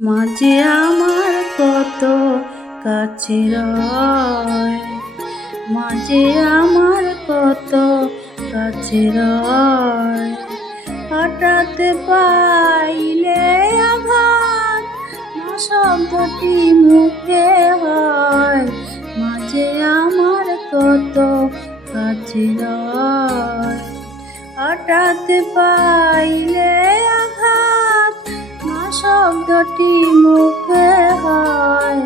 মাঝে আমার কত কাছে মাঝে আমার কত কাছে হঠাৎ পাইলে আঘাত শব্দটি মুখে হয়, মাঝে আমার কত কাছে হঠাৎ পাইলে আঘাত শব্দটি মুখে হয়।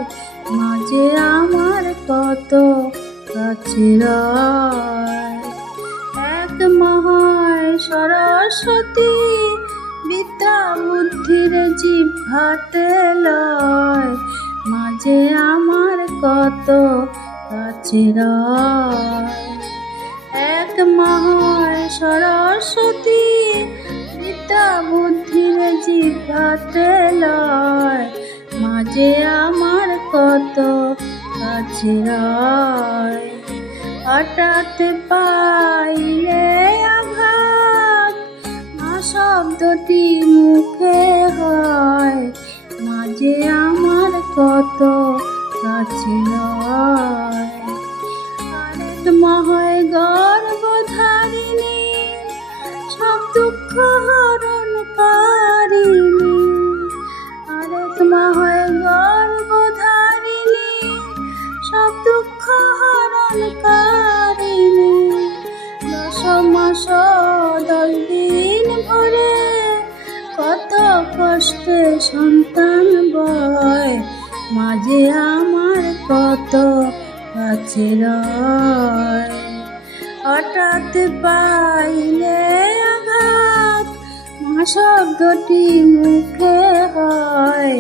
মাঝে আমার কত কাছে রয়। এক মহায় সরস্বতী বিদ্যা বুদ্ধির জিভাতে লয়। মাঝে আমার কত কাছে রয়। এক মহায় সরস্বতী বিদ্যা জিভাতে লয়, মাঝে আমার কত কাছে রয়। হঠাৎ পাইলে আঘাত, মা শব্দটি মুখে হয়, মাঝে আমার কত কাছে রয়। আরেক মহায় গর্ভধারিণী কষ্টে সন্তান বয়, মাঝে আমার কত রয়। হঠাৎ পাইলে আঘাত মা শব্দটি মুখে হয়,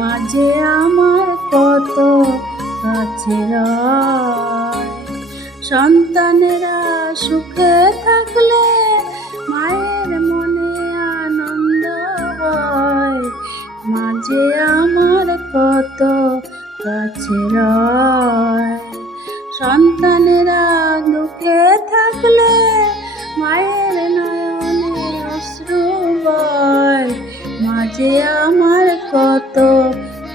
মাঝে আমার কত কাছে সন্তানেরা সুখে থাকলে কত কাছে সন্তানেরা দুঃখে থাকলে মায়ের নয়নে অশ্রু বয়। মাঝে আমার কত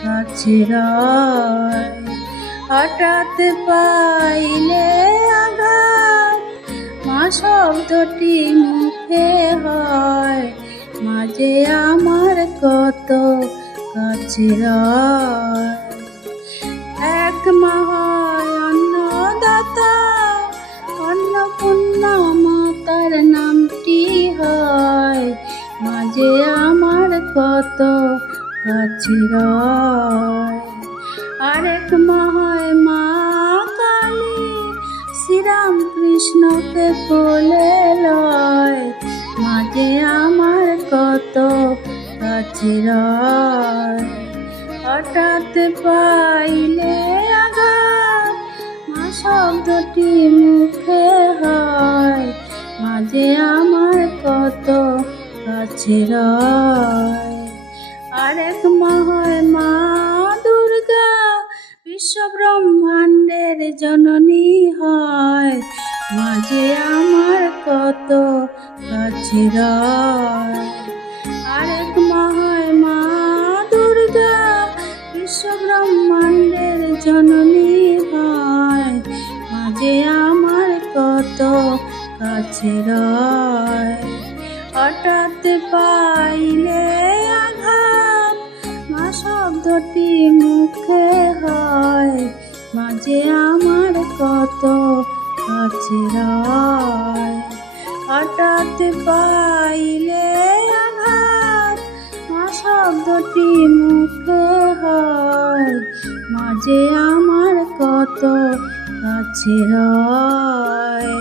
কাছে হঠাৎ পাইলে আঘাত, মা শব্দটি মুখে হয়। মাঝে আমার কত কাছে এক মহায় অন্নদাতা অন্নপূর্ণা মাতার নামটি হয়। মাঝে আমার কত কাছে আরেক মহায় মা কালী, শ্রীরাম কৃষ্ণকে কোলে লয়, মাঝে আমার কত কাছে হঠাৎ পাইলে আঘাত। মা শব্দটি মুখে হয়। মাঝে আমার কত কাছে আরেক মহায় মা দুর্গা বিশ্ব ব্রহ্মাণ্ডের জননী হয়। মাঝে আমার কত কাছে রয়। জননী হয়, মাঝে আমার কত কাছে রয়। হঠাৎ পাইলে আঘাত, মা শব্দটি মুখে হয়, মাঝে আমার কত কাছে রয়। হঠাৎ পাইলে আঘাত, মা শব্দটি মুখে যে আমার কত কাছে রয়